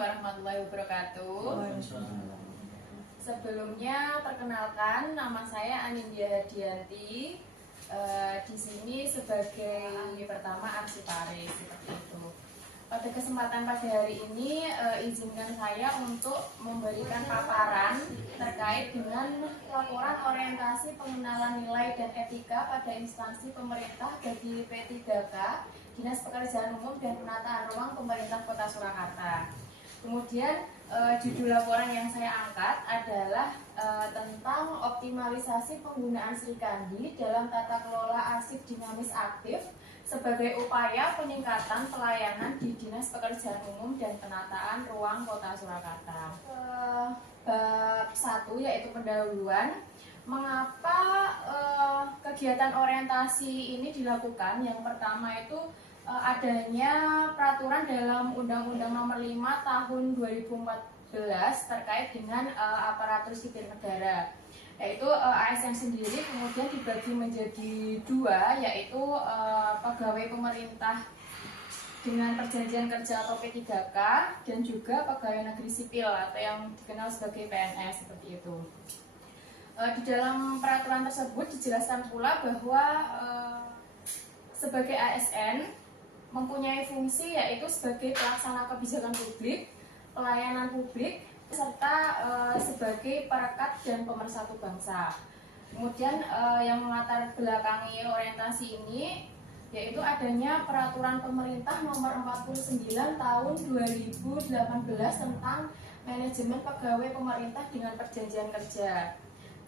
warahmatullahi wabarakatuh. Sebelumnya perkenalkan, nama saya Anindya Hadianti. Di sini sebagai pertama arsiparis seperti itu. Pada kesempatan pada hari ini izinkan saya untuk memberikan paparan terkait dengan laporan orientasi pengenalan nilai dan etika pada instansi pemerintah bagi P3K, Dinas Pekerjaan Umum dan Penataan Ruang Pemerintah Kota Surakarta. Kemudian judul laporan yang saya angkat adalah tentang optimalisasi penggunaan Srikandi dalam tata kelola arsip dinamis aktif sebagai upaya peningkatan pelayanan di Dinas Pekerjaan Umum dan Penataan Ruang Kota Surakarta. Bab 1 yaitu pendahuluan. Mengapa kegiatan orientasi ini dilakukan? Yang pertama itu adanya peraturan dalam Undang-Undang Nomor 5 Tahun 2014 terkait dengan aparatur sipil negara, yaitu ASN sendiri kemudian dibagi menjadi dua, yaitu pegawai pemerintah dengan perjanjian kerja atau P3K dan juga pegawai negeri sipil atau yang dikenal sebagai PNS seperti itu. Di dalam peraturan tersebut dijelaskan pula bahwa sebagai ASN mempunyai fungsi yaitu sebagai pelaksana kebijakan publik, pelayanan publik, serta sebagai perekat dan pemersatu bangsa. Kemudian yang melatar belakangi orientasi ini yaitu adanya peraturan pemerintah nomor 49 tahun 2018 tentang manajemen pegawai pemerintah dengan perjanjian kerja,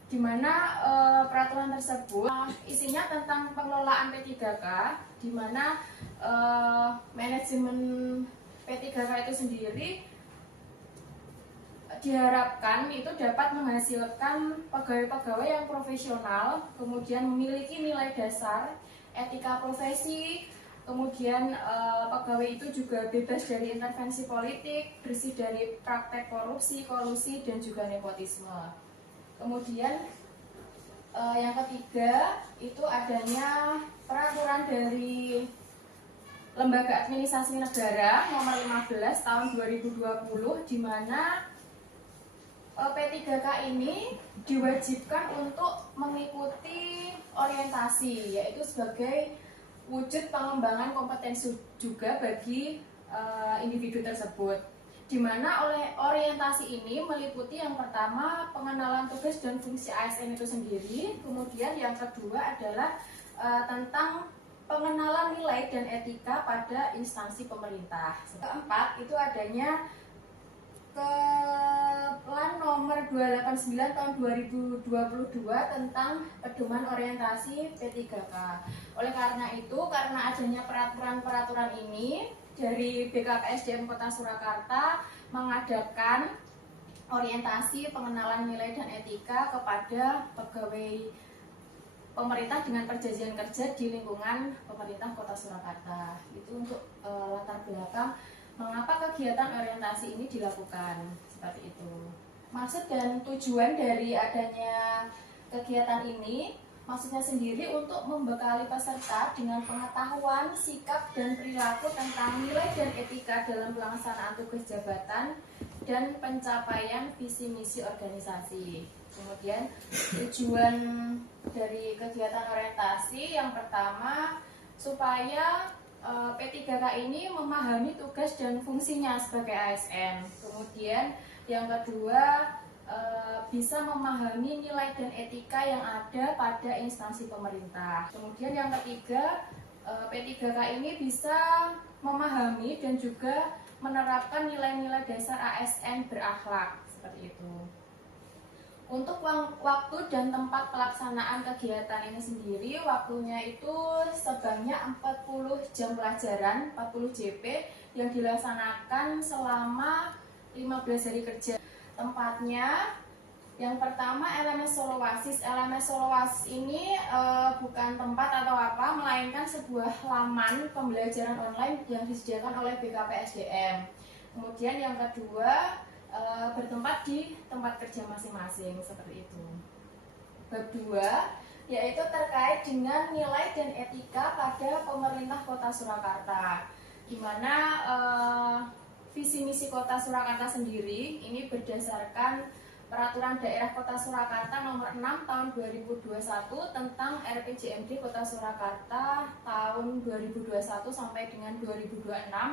di mana peraturan tersebut isinya tentang pengelolaan P3K, di mana manajemen P3K itu sendiri diharapkan itu dapat menghasilkan pegawai-pegawai yang profesional, kemudian memiliki nilai dasar, etika profesi, kemudian pegawai itu juga bebas dari intervensi politik, bersih dari praktek korupsi, kolusi, dan juga nepotisme. Kemudian yang ketiga itu adanya peraturan dari Lembaga Administrasi Negara nomor 15 tahun 2020, di mana P3K ini diwajibkan untuk mengikuti orientasi, yaitu sebagai wujud pengembangan kompetensi juga bagi individu tersebut, di mana oleh orientasi ini meliputi yang pertama pengenalan tugas dan fungsi ASN itu sendiri, kemudian yang kedua adalah tentang pengenalan nilai dan etika pada instansi pemerintah. Keempat itu adanya Keplan nomor 289 tahun 2022 tentang pedoman orientasi P3K. Oleh karena itu, karena adanya peraturan-peraturan ini, dari BKPSDM Kota Surakarta mengadakan orientasi pengenalan nilai dan etika kepada pegawai pemerintah dengan perjanjian kerja di lingkungan pemerintah Kota Surakarta. Itu untuk latar belakang mengapa kegiatan orientasi ini dilakukan, seperti itu. Maksud dan tujuan dari adanya kegiatan ini, maksudnya sendiri untuk membekali peserta dengan pengetahuan, sikap, dan perilaku tentang nilai dan etika dalam pelaksanaan tugas jabatan dan pencapaian visi misi organisasi. Kemudian tujuan dari kegiatan orientasi yang pertama supaya P3K ini memahami tugas dan fungsinya sebagai ASN. Kemudian yang kedua bisa memahami nilai dan etika yang ada pada instansi pemerintah. Kemudian yang ketiga, P3K ini bisa memahami dan juga menerapkan nilai-nilai dasar ASN berakhlak, seperti itu. Untuk waktu dan tempat pelaksanaan kegiatan ini sendiri, waktunya itu sebanyak 40 jam pelajaran, 40 JP yang dilaksanakan selama 15 hari kerja. Tempatnya yang pertama LMS Solowasis. LMS Solowasis ini bukan tempat atau apa, melainkan sebuah laman pembelajaran online yang disediakan oleh BKPSDM. Kemudian yang kedua, bertempat di tempat kerja masing-masing, seperti itu. Bab 2 yaitu terkait dengan nilai dan etika pada pemerintah Kota Surakarta, di mana visi misi Kota Surakarta sendiri ini berdasarkan Peraturan Daerah Kota Surakarta Nomor 6 Tahun 2021 tentang RPJMD Kota Surakarta tahun 2021 sampai dengan 2026,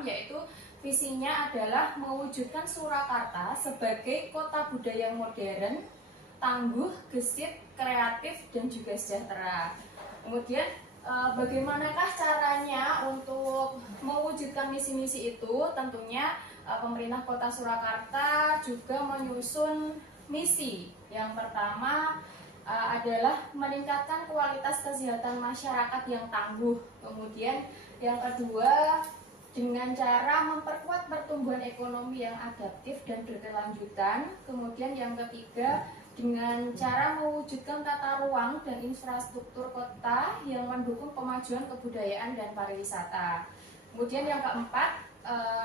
yaitu visinya adalah mewujudkan Surakarta sebagai kota budaya modern, tangguh, gesit, kreatif, dan juga sejahtera. Kemudian bagaimanakah caranya untuk mewujudkan misi-misi itu? Tentunya pemerintah Kota Surakarta juga menyusun misi. Yang pertama adalah meningkatkan kualitas kesehatan masyarakat yang tangguh. Kemudian yang kedua, dengan cara memperkuat pertumbuhan ekonomi yang adaptif dan berkelanjutan. Kemudian yang ketiga, dengan cara mewujudkan tata ruang dan infrastruktur kota yang mendukung kemajuan kebudayaan dan pariwisata. Kemudian yang keempat,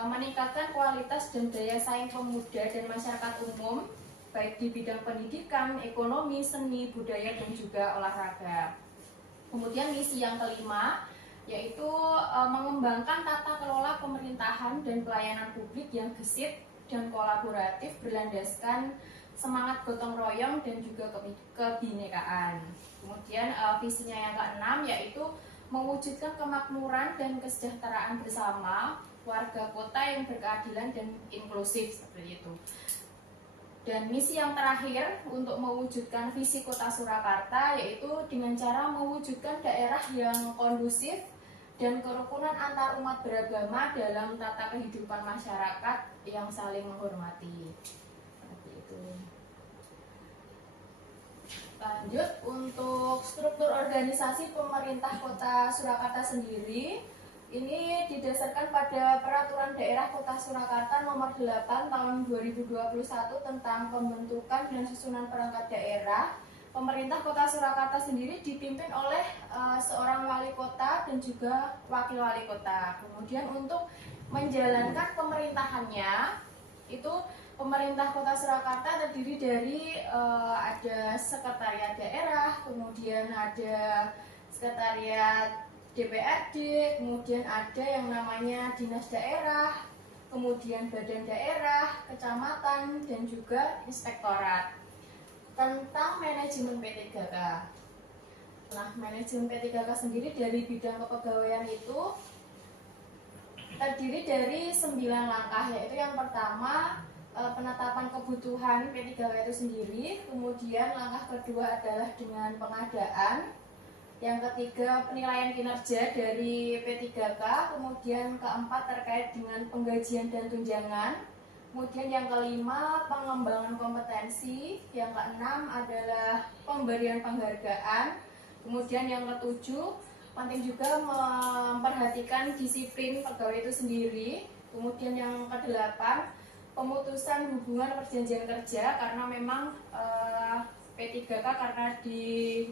meningkatkan kualitas dan daya saing pemuda dan masyarakat umum, baik di bidang pendidikan, ekonomi, seni, budaya, dan juga olahraga. Kemudian misi yang kelima, yaitu mengembangkan tata kelola pemerintahan dan pelayanan publik yang gesit dan kolaboratif berlandaskan semangat gotong royong dan juga kebinekaan. Kemudian visinya yang keenam, yaitu mewujudkan kemakmuran dan kesejahteraan bersama warga kota yang berkeadilan dan inklusif, seperti itu. Dan misi yang terakhir untuk mewujudkan visi Kota Surakarta, yaitu dengan cara mewujudkan daerah yang kondusif dan kerukunan antar umat beragama dalam tata kehidupan masyarakat yang saling menghormati. Seperti itu. Lanjut, untuk struktur organisasi pemerintah Kota Surakarta sendiri, ini didasarkan pada Peraturan Daerah Kota Surakarta Nomor 8 Tahun 2021 tentang pembentukan dan susunan perangkat daerah. Pemerintah Kota Surakarta sendiri dipimpin oleh seorang wali kota dan juga wakil wali kota. Kemudian untuk menjalankan pemerintahannya, itu pemerintah Kota Surakarta terdiri dari ada sekretariat daerah, kemudian ada sekretariat DPRD, kemudian ada yang namanya dinas daerah, kemudian badan daerah, kecamatan, dan juga inspektorat. Tentang manajemen P3K. Nah, manajemen P3K sendiri dari bidang kepegawaian itu terdiri dari 9 langkah, yaitu yang pertama penetapan kebutuhan P3K itu sendiri, kemudian langkah kedua adalah dengan pengadaan, yang ketiga penilaian kinerja dari P3K, kemudian keempat terkait dengan penggajian dan tunjangan, kemudian yang kelima pengembangan kompetensi, yang keenam adalah pemberian penghargaan, kemudian yang ketujuh penting juga memperhatikan disiplin pegawai itu sendiri, kemudian yang kedelapan pemutusan hubungan perjanjian kerja, karena memang P3K karena di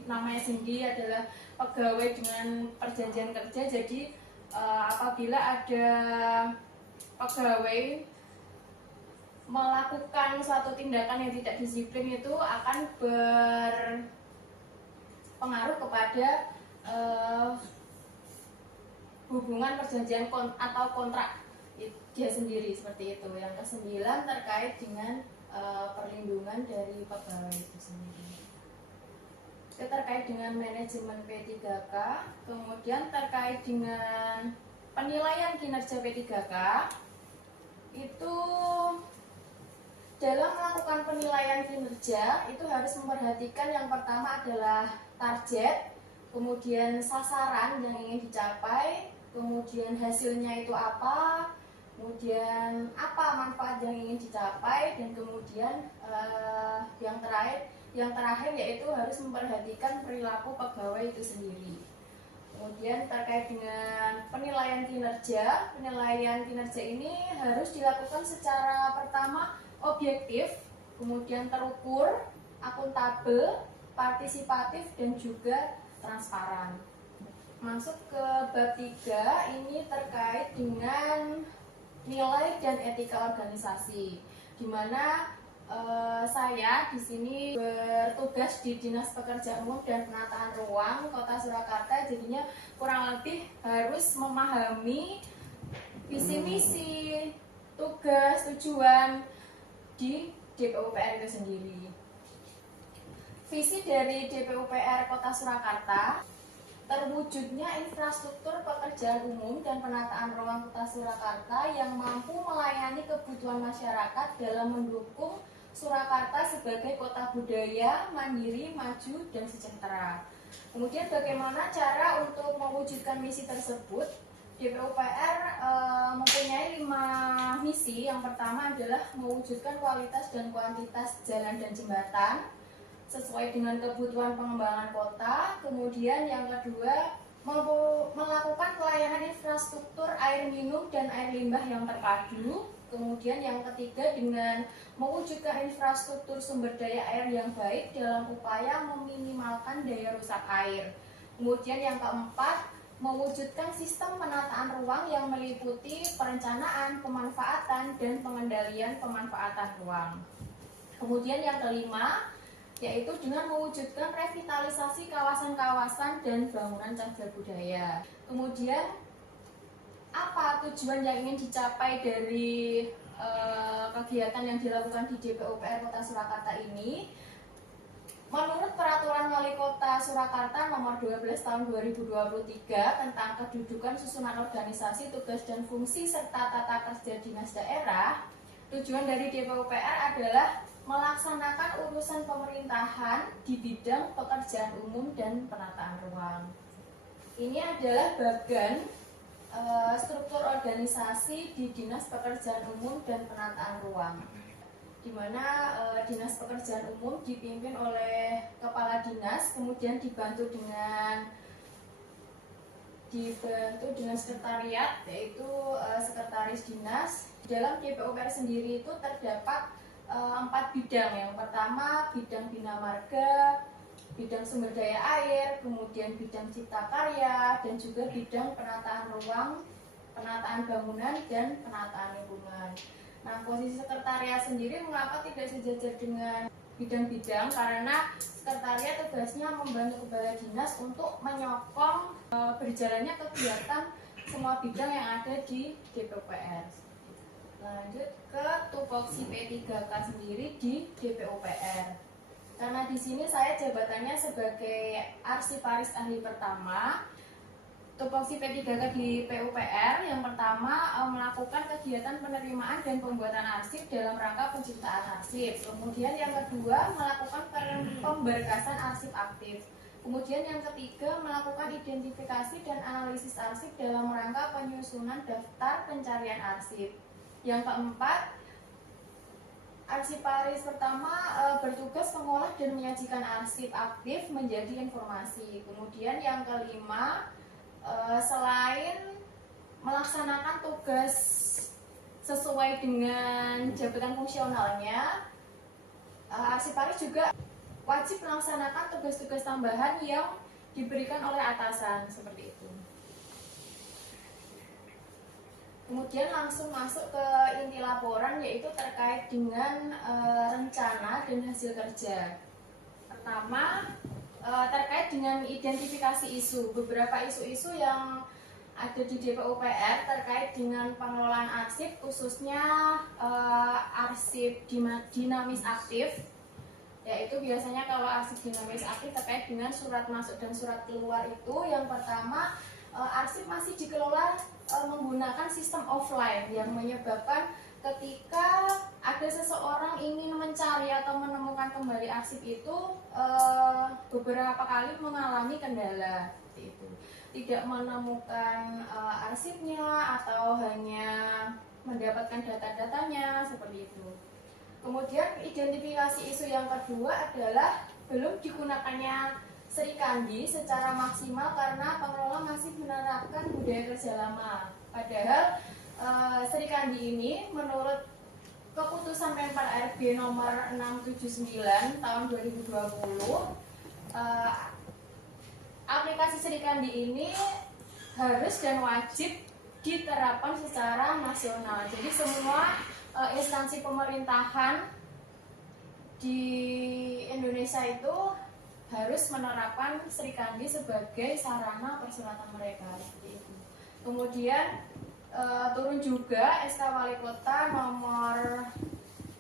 namanya sendiri adalah pegawai dengan perjanjian kerja, jadi apabila ada pegawai melakukan suatu tindakan yang tidak disiplin itu akan berpengaruh kepada hubungan perjanjian atau kontrak dia sendiri, seperti itu. Yang kesembilan terkait dengan perlindungan dari pegawai itu sendiri. Itu terkait dengan manajemen P3K. Kemudian terkait dengan penilaian kinerja P3K, itu dalam melakukan penilaian kinerja itu harus memperhatikan yang pertama adalah target, kemudian sasaran yang ingin dicapai, kemudian hasilnya itu apa, kemudian apa manfaat yang ingin dicapai, dan kemudian yang terakhir yaitu harus memperhatikan perilaku pegawai itu sendiri. Kemudian terkait dengan penilaian kinerja ini harus dilakukan secara pertama objektif, kemudian terukur, akuntabel, partisipatif, dan juga transparan. Masuk ke bab 3, ini terkait dengan nilai dan etika organisasi, di mana saya di sini bertugas di Dinas Pekerjaan Umum dan Penataan Ruang Kota Surakarta, jadinya kurang lebih harus memahami visi misi, tugas, tujuan di DPUPR itu sendiri. Visi dari DPUPR Kota Surakarta, terwujudnya infrastruktur pekerjaan umum dan penataan ruang Kota Surakarta yang mampu melayani kebutuhan masyarakat dalam mendukung Surakarta sebagai kota budaya, mandiri, maju, dan sejahtera. Kemudian bagaimana cara untuk mewujudkan misi tersebut? DPUPR mempunyai 5 misi. Yang pertama adalah mewujudkan kualitas dan kuantitas jalan dan jembatan sesuai dengan kebutuhan pengembangan kota. Kemudian yang kedua, melakukan pelayanan infrastruktur air minum dan air limbah yang terpadu. Kemudian yang ketiga, dengan mewujudkan infrastruktur sumber daya air yang baik dalam upaya meminimalkan daya rusak air. Kemudian yang keempat, mewujudkan sistem penataan ruang yang meliputi perencanaan, pemanfaatan, dan pengendalian pemanfaatan ruang. Kemudian yang kelima, yaitu dengan mewujudkan revitalisasi kawasan-kawasan dan bangunan cagar budaya. Kemudian apa tujuan yang ingin dicapai dari kegiatan yang dilakukan di DPUPR Kota Surakarta ini? Menurut Peraturan Wali Kota Surakarta Nomor 12 Tahun 2023 tentang kedudukan, susunan organisasi, tugas dan fungsi serta tata kerja dinas daerah, tujuan dari DPUPR adalah melaksanakan urusan pemerintahan di bidang pekerjaan umum dan penataan ruang. Ini adalah bagan struktur organisasi di Dinas Pekerjaan Umum dan Penataan Ruang, di mana Dinas Pekerjaan Umum dipimpin oleh Kepala Dinas, kemudian dibantu dengan sekretariat, yaitu Sekretaris Dinas. Dalam DPUPR sendiri itu terdapat 4 bidang. Yang pertama bidang bina marga, bidang sumber daya air, kemudian bidang cipta karya, dan juga bidang penataan ruang, penataan bangunan, dan penataan lingkungan. Nah, posisi sekretariat sendiri mengapa tidak sejajar dengan bidang-bidang? Karena sekretariat tugasnya membantu kepala dinas untuk menyokong berjalannya kegiatan semua bidang yang ada di DPUPR. Lanjut ke tupoksi P3K sendiri di DPUPR. Karena di sini saya jabatannya sebagai arsiparis ahli pertama. Tupoksi P3K di PUPR yang pertama melakukan kegiatan penerimaan dan pembuatan arsip dalam rangka penciptaan arsip. Kemudian yang kedua melakukan pemberkasan arsip aktif. Kemudian yang ketiga melakukan identifikasi dan analisis arsip dalam rangka penyusunan daftar pencarian arsip. Yang keempat, arsiparis pertama bertugas mengolah dan menyajikan arsip aktif menjadi informasi. Kemudian yang kelima, selain melaksanakan tugas sesuai dengan jabatan fungsionalnya, arsiparis juga wajib melaksanakan tugas-tugas tambahan yang diberikan oleh atasan, seperti itu. Kemudian langsung masuk ke inti laporan, yaitu terkait dengan rencana dan hasil kerja. Pertama, terkait dengan identifikasi isu. Beberapa isu-isu yang ada di DPUPR terkait dengan pengelolaan arsip, khususnya arsip dinamis aktif. Yaitu biasanya kalau arsip dinamis aktif terkait dengan surat masuk dan surat keluar itu, yang pertama, arsip masih dikelola menggunakan sistem offline yang menyebabkan ketika ada seseorang ingin mencari atau menemukan kembali arsip itu beberapa kali mengalami kendala, itu tidak menemukan arsipnya atau hanya mendapatkan data-datanya, seperti itu. Kemudian identifikasi isu yang kedua adalah belum digunakannya Serikandi secara maksimal karena pengelola masih menerapkan budaya kerja lama. Padahal Serikandi ini menurut keputusan Menpan RB nomor 679 tahun 2020, aplikasi Serikandi ini harus dan wajib diterapkan secara nasional. Jadi semua instansi pemerintahan di Indonesia itu harus menerapkan Serikandi sebagai sarana persuratan mereka. Kemudian turun juga SK Wali Kota nomor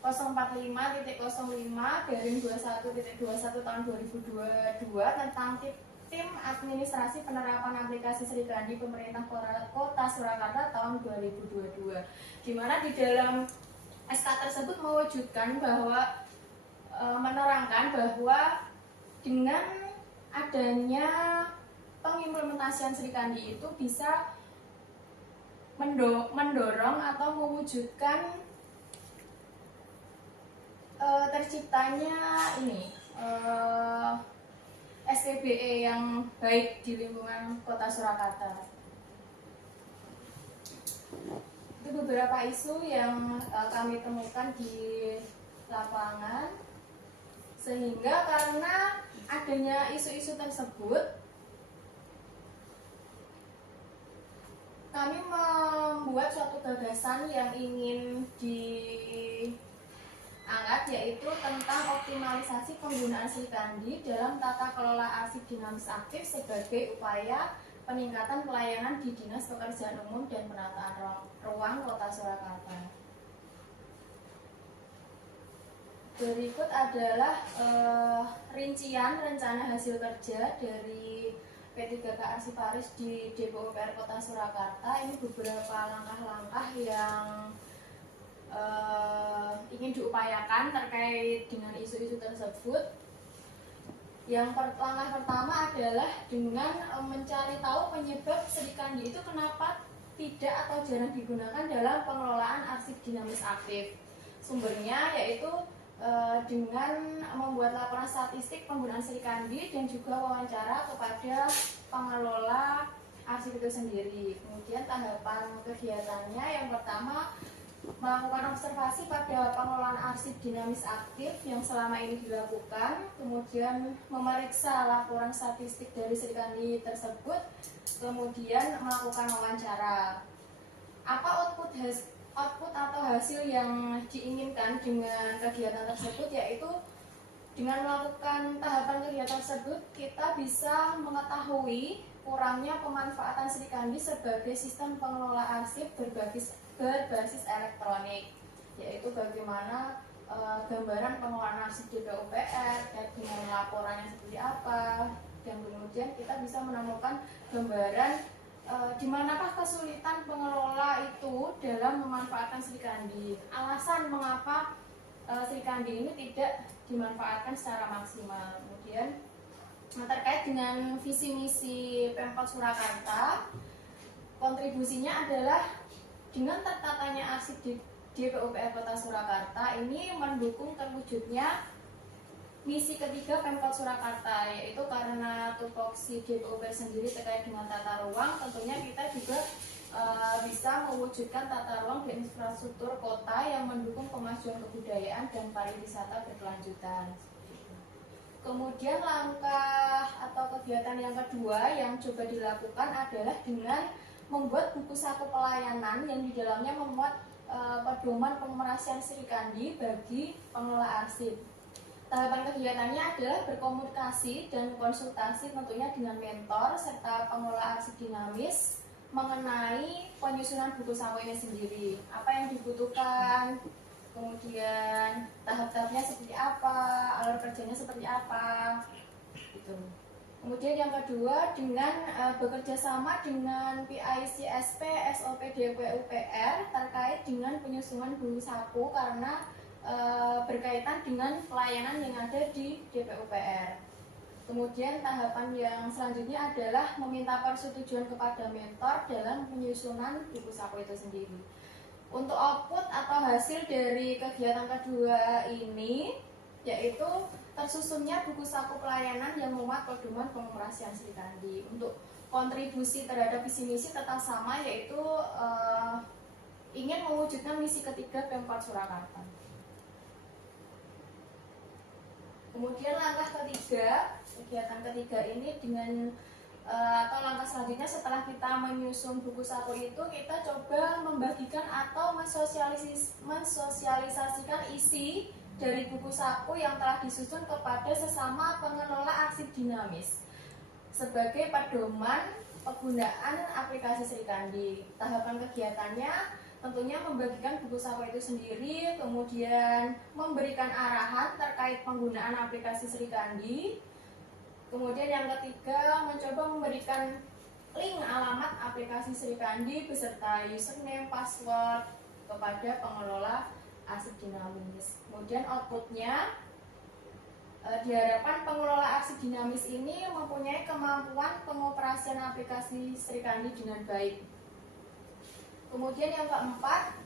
045.05/21.21 tahun 2022 tentang tim administrasi penerapan aplikasi Srikandi Pemerintah Kota Surakarta tahun 2022, di mana di dalam SK tersebut mewujudkan bahwa menerangkan bahwa dengan adanya pengimplementasian Srikandi itu bisa mendorong atau mewujudkan terciptanya ini SPBE yang baik di lingkungan Kota Surakarta. Itu beberapa isu yang kami temukan di lapangan, sehingga karena adanya isu-isu tersebut kami membuat suatu gagasan yang ingin diangkat, yaitu tentang optimalisasi penggunaan Srikandi dalam tata kelola arsip dinamis aktif sebagai upaya peningkatan pelayanan di Dinas Pekerjaan Umum dan Penataan Ruang Kota Surakarta. Berikut adalah rincian rencana hasil kerja dari P3K Arsiparis di DPUPR Kota Surakarta. Ini beberapa langkah-langkah yang ingin diupayakan terkait dengan isu-isu tersebut. Langkah pertama adalah dengan mencari tahu penyebab Srikandi itu kenapa tidak atau jarang digunakan dalam pengelolaan arsip dinamis aktif. Sumbernya yaitu dengan membuat laporan statistik penggunaan Srikandi dan juga wawancara kepada pengelola arsip itu sendiri. Kemudian tahapan kegiatannya yang pertama melakukan observasi pada pengelolaan arsip dinamis aktif yang selama ini dilakukan, kemudian memeriksa laporan statistik dari Srikandi tersebut, kemudian melakukan wawancara. Apa output atau hasil yang diinginkan dengan kegiatan tersebut, yaitu dengan melakukan tahapan kegiatan tersebut kita bisa mengetahui kurangnya pemanfaatan Srikandi sebagai sistem pengelola arsip berbasis elektronik, yaitu bagaimana gambaran pengelolaan arsip DPUPR dengan laporannya seperti apa, dan kemudian kita bisa menemukan gambaran di manakah kesulitan pengelola itu dalam memanfaatkan Srikandi, alasan mengapa Srikandi ini tidak dimanfaatkan secara maksimal. Kemudian terkait dengan visi misi Pemkot Surakarta, kontribusinya adalah dengan tertatanya arsip di DPUPR Kota Surakarta ini mendukung terwujudnya misi ketiga Pemkot Surakarta, yaitu karena tupoksi DPUPR sendiri terkait dengan tata ruang, tentunya kita juga bisa mewujudkan tata ruang dan infrastruktur kota yang mendukung kemajuan kebudayaan dan pariwisata berkelanjutan. Kemudian langkah atau kegiatan yang kedua yang coba dilakukan adalah dengan membuat buku saku pelayanan yang di dalamnya memuat pedoman pemerhatian Srikandi bagi pengelola arsip. Tahapan kegiatannya adalah berkomunikasi dan konsultasi tentunya dengan mentor serta pengelola arsip dinamis mengenai penyusunan buku saku ini sendiri. Apa yang dibutuhkan, kemudian tahap-tahapnya seperti apa, alur kerjanya seperti apa, gitu. Kemudian yang kedua dengan bekerja sama dengan PICSP SOP DPUPR terkait dengan penyusunan buku saku karena berkaitan dengan pelayanan yang ada di DPUPR. Kemudian tahapan yang selanjutnya adalah meminta persetujuan kepada mentor dalam penyusunan buku saku itu sendiri. Untuk output atau hasil dari kegiatan kedua ini yaitu tersusunnya buku saku pelayanan yang memuat pedoman pemerhatian Srikandi. Untuk kontribusi terhadap visi misi tetap sama, yaitu ingin mewujudkan misi ketiga Pemkot Surakarta. Kemudian langkah ketiga, kegiatan ketiga ini dengan atau langkah selanjutnya setelah kita menyusun buku saku itu, kita coba membagikan atau mensosialisasikan isi dari buku saku yang telah disusun kepada sesama pengelola arsip dinamis sebagai pedoman penggunaan aplikasi Sri Kandi. Tahapan kegiatannya tentunya membagikan buku saku itu sendiri, kemudian memberikan arahan terkait penggunaan aplikasi Sri Kandi. Kemudian yang ketiga, mencoba memberikan link alamat aplikasi Sri Kandi beserta username, password kepada pengelola arsip dinamis. Kemudian outputnya, diharapkan pengelola arsip dinamis ini mempunyai kemampuan pengoperasian aplikasi Sri Kandi dengan baik. Kemudian yang keempat,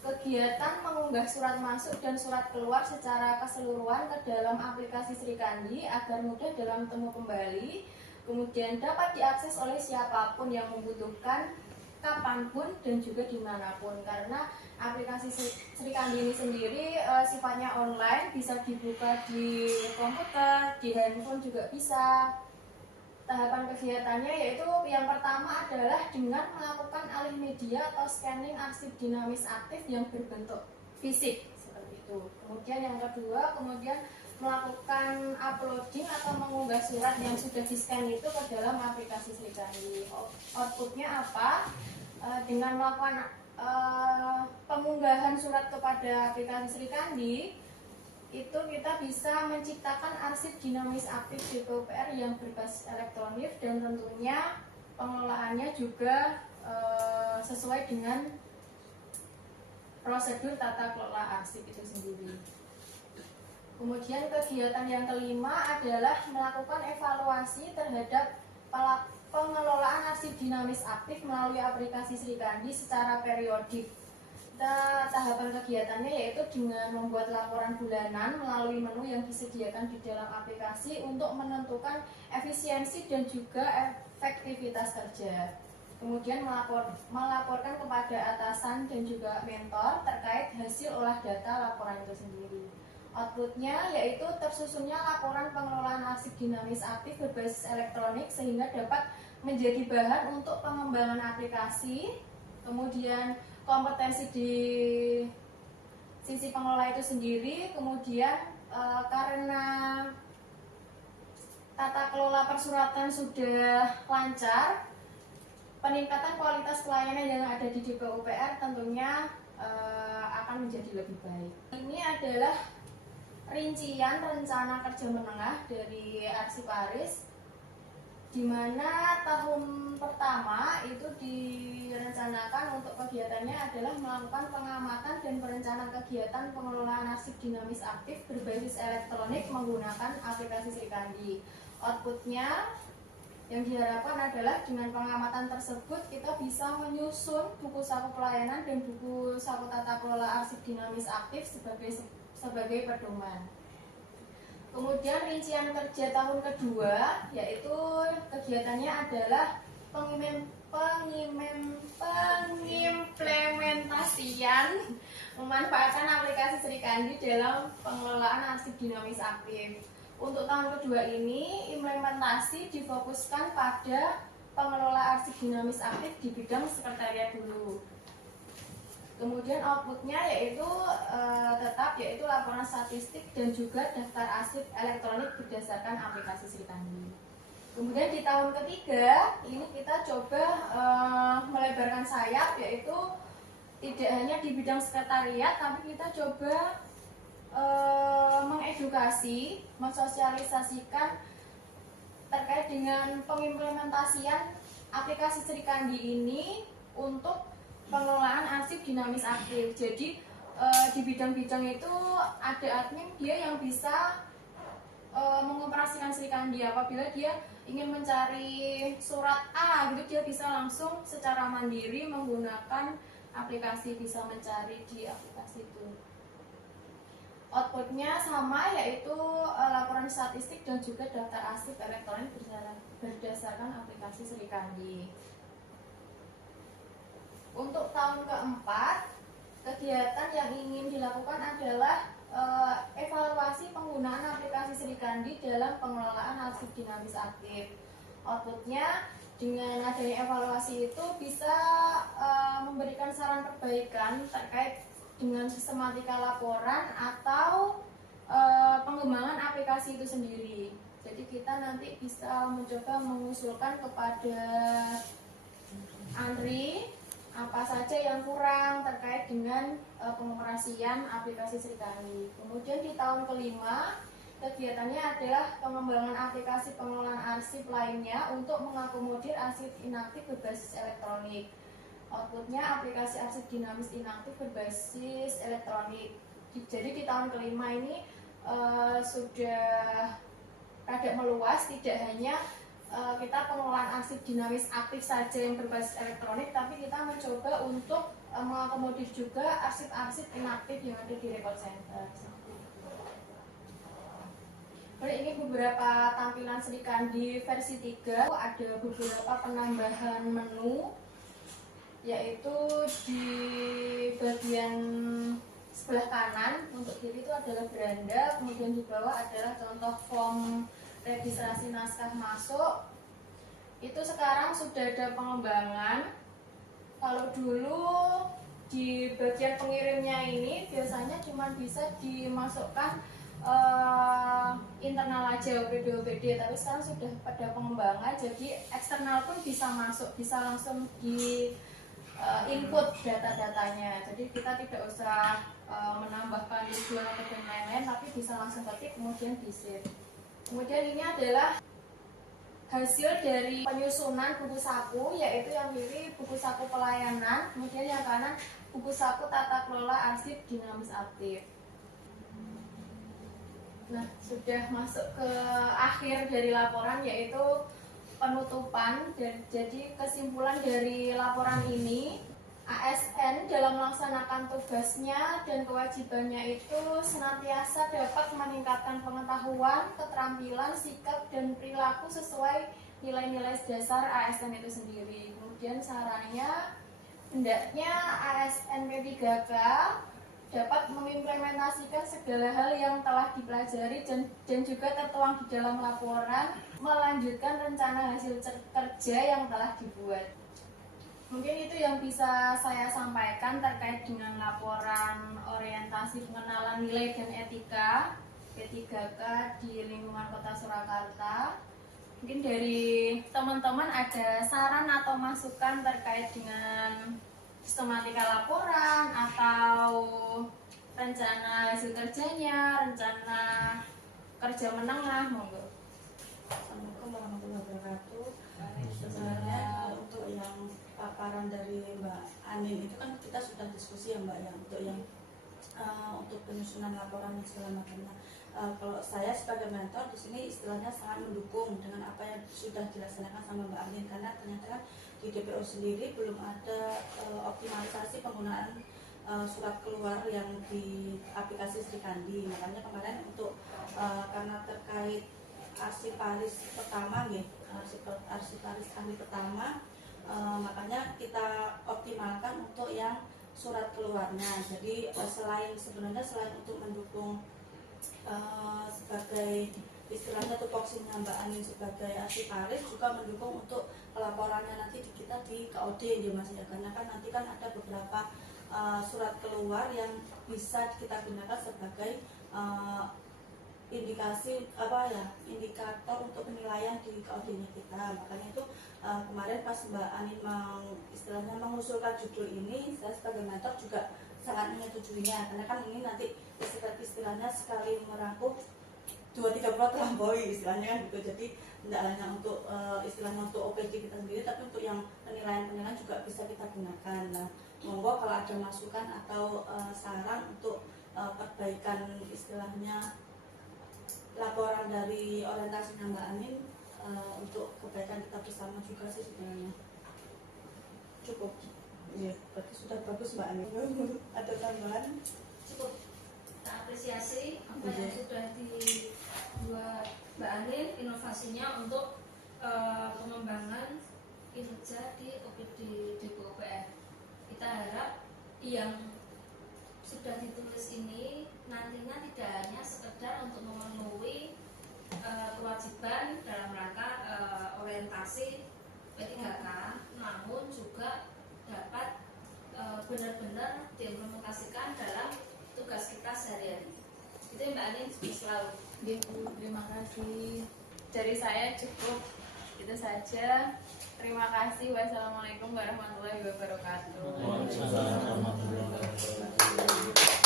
kegiatan mengunggah surat masuk dan surat keluar secara keseluruhan ke dalam aplikasi Sri Kandi agar mudah dalam temu kembali, kemudian dapat diakses oleh siapapun yang membutuhkan, kapanpun dan juga dimanapun. Karena aplikasi Sri Kandi ini sendiri sifatnya online, bisa dibuka di komputer, di handphone juga bisa. Tahapan kegiatannya yaitu yang pertama adalah dengan melakukan alih media atau scanning arsip dinamis aktif yang berbentuk fisik seperti itu. Kemudian yang kedua, melakukan uploading atau mengunggah surat yang sudah di-scan itu ke dalam aplikasi Sri Kandi. Outputnya apa? Dengan melakukan pengunggahan surat kepada aplikasi Sri Kandi, itu kita bisa menciptakan arsip dinamis aktif DPUPR yang berbasis elektronik, dan tentunya pengelolaannya juga sesuai dengan prosedur tata kelola arsip itu sendiri. Kemudian kegiatan yang kelima adalah melakukan evaluasi terhadap pengelolaan arsip dinamis aktif melalui aplikasi Sri Kandi secara periodik. Tahapan kegiatannya yaitu dengan membuat laporan bulanan melalui menu yang disediakan di dalam aplikasi untuk menentukan efisiensi dan juga efektivitas kerja. Kemudian melaporkan kepada atasan dan juga mentor terkait hasil olah data laporan itu sendiri. Outputnya yaitu tersusunnya laporan pengelolaan arsip dinamis aktif berbasis elektronik sehingga dapat menjadi bahan untuk pengembangan aplikasi. Kemudian kompetensi di sisi pengelola itu sendiri, kemudian karena tata kelola persuratan sudah lancar, peningkatan kualitas pelayanan yang ada di DPUPR tentunya akan menjadi lebih baik. Ini adalah rincian rencana kerja menengah dari Arsiparis, di mana tahun pertama itu direncanakan untuk kegiatannya adalah melakukan pengamatan dan perencanaan kegiatan pengelolaan arsip dinamis aktif berbasis elektronik menggunakan aplikasi Sri Kandi. Outputnya yang diharapkan adalah dengan pengamatan tersebut kita bisa menyusun buku saku pelayanan dan buku saku tata kelola arsip dinamis aktif sebagai pedoman. Kemudian rincian kerja tahun kedua, yaitu kegiatannya adalah pengimplementasian memanfaatkan aplikasi Sri Kandi dalam pengelolaan arsip dinamis aktif. Untuk tahun kedua ini, implementasi difokuskan pada pengelola arsip dinamis aktif di bidang sekretariat dulu. Kemudian outputnya yaitu laporan statistik dan juga daftar arsip elektronik berdasarkan aplikasi Sri Kandi. Kemudian di tahun ketiga ini kita coba melebarkan sayap, yaitu tidak hanya di bidang sekretariat, tapi kita coba mengedukasi, mensosialisasikan terkait dengan pengimplementasian aplikasi Sri Kandi ini untuk pengelolaan arsip dinamis aktif. Jadi di bidang-bidang itu ada admin dia yang bisa mengoperasikan Sri Kandi. Apabila dia ingin mencari surat A gitu, dia bisa langsung secara mandiri menggunakan aplikasi, bisa mencari di aplikasi itu. Outputnya sama, yaitu laporan statistik dan juga daftar arsip elektronik berdasarkan aplikasi Sri Kandi. Untuk tahun keempat, kegiatan yang ingin dilakukan adalah evaluasi penggunaan aplikasi Sri Kandi dalam pengelolaan arsip dinamis aktif. Outputnya dengan adanya evaluasi itu bisa memberikan saran perbaikan terkait dengan sistematika laporan atau pengembangan aplikasi itu sendiri. Jadi kita nanti bisa mencoba mengusulkan kepada Andri apa saja yang kurang terkait dengan pengoperasian aplikasi Srikandi. Kemudian di tahun kelima, kegiatannya adalah pengembangan aplikasi pengelolaan arsip lainnya untuk mengakomodir arsip inaktif berbasis elektronik. Outputnya aplikasi arsip dinamis inaktif berbasis elektronik. Jadi di tahun kelima ini sudah rada meluas, tidak hanya kita pengelolaan arsip dinamis aktif saja yang berbasis elektronik, tapi kita mencoba untuk mengakomodir juga arsip-arsip inaktif yang ada di record center. Ini beberapa tampilan Srikandi versi 3. Ada beberapa penambahan menu, yaitu di bagian sebelah kanan untuk kiri itu adalah beranda, kemudian di bawah adalah contoh form registrasi naskah masuk. Itu sekarang sudah ada pengembangan. Kalau dulu di bagian pengirimnya ini biasanya cuma bisa dimasukkan internal aja OPD, tapi sekarang sudah pada pengembangan, jadi eksternal pun bisa masuk, bisa langsung di input data-datanya. Jadi kita tidak usah menambahkan tujuan atau lain-lain, tapi bisa langsung ketik kemudian di save. Kemudian ini adalah hasil dari penyusunan buku saku, yaitu yang kiri buku saku pelayanan, kemudian yang kanan buku saku tata kelola arsip dinamis aktif. Nah, sudah masuk ke akhir dari laporan, yaitu penutupan. Jadi kesimpulan dari laporan ini, ASN dalam melaksanakan tugasnya dan kewajibannya itu senantiasa dapat meningkatkan pengetahuan, keterampilan, sikap, dan perilaku sesuai nilai-nilai dasar ASN itu sendiri. Kemudian sarannya, hendaknya ASN P3K dapat mengimplementasikan segala hal yang telah dipelajari dan juga tertuang di dalam laporan, melanjutkan rencana hasil kerja yang telah dibuat. Mungkin itu yang bisa saya sampaikan terkait dengan laporan orientasi pengenalan nilai dan etika P3K di lingkungan Kota Surakarta. Mungkin dari teman-teman ada saran atau masukan terkait dengan sistematika laporan atau rencana hasil kerjanya, rencana kerja menengah, monggo. Assalamualaikum warahmatullahi wabarakatuh. Sebenarnya untuk yang paparan dari Mbak Anin itu kan kita sudah diskusi ya Mbak, yang untuk penyusunan laporan dan segala macamnya. Kalau saya sebagai mentor di sini istilahnya sangat mendukung dengan apa yang sudah dilaksanakan sama Mbak Anin, karena ternyata kan di DPO sendiri belum ada optimalisasi penggunaan surat keluar yang di aplikasi Srikandi. Makanya kemarin untuk karena terkait arsiparis pertama nih, arsiparis ahli pertama, makanya kita optimalkan untuk yang surat keluarnya. Jadi sebenarnya selain untuk mendukung sebagai istilahnya tupoksinya Mbak Anin sebagai arsiparis, juga mendukung untuk pelaporannya nanti kita di KOD ya Mas ya, karena kan nanti kan ada beberapa surat keluar yang bisa kita gunakan sebagai indikator untuk penilaian di KOD-nya kita. Makanya itu kemarin pas Mbak Anin istilahnya mengusulkan judul ini, saya sebagai mentor juga sangat menyetujuinya, karena kan ini nanti istilahnya sekali merangkum 2-3 bulan terlampaui istilahnya kan gitu. Jadi tidak hanya untuk istilahnya untuk OPD kita sendiri, tapi untuk yang penilaian juga bisa kita gunakan. Nah, monggo kalau ada masukan atau saran untuk perbaikan istilahnya laporan dari orientasinya Mbak Anin, untuk kebaikan kita bersama juga sih sebenarnya. Cukup. Iya, berarti sudah bagus Mbak Anin. Ada tambahan? Cukup. Kita apresiasi apa yang sudah dibuat Mbak Anin, inovasinya untuk pengembangan kinerja di OPD Depo UPR. Kita harap yang sudah ditulis ini nantinya tidak hanya sekedar untuk memenuhi kewajiban dalam rangka orientasi P3K, namun juga dapat benar-benar diimplementasikan dalam tugas kita sehari-hari. Itu Mbak Anin selalu. Terima kasih. Dari saya cukup itu saja. Terima kasih. Wassalamualaikum warahmatullahi wabarakatuh. Waalaikumsalam warahmatullahi wabarakatuh.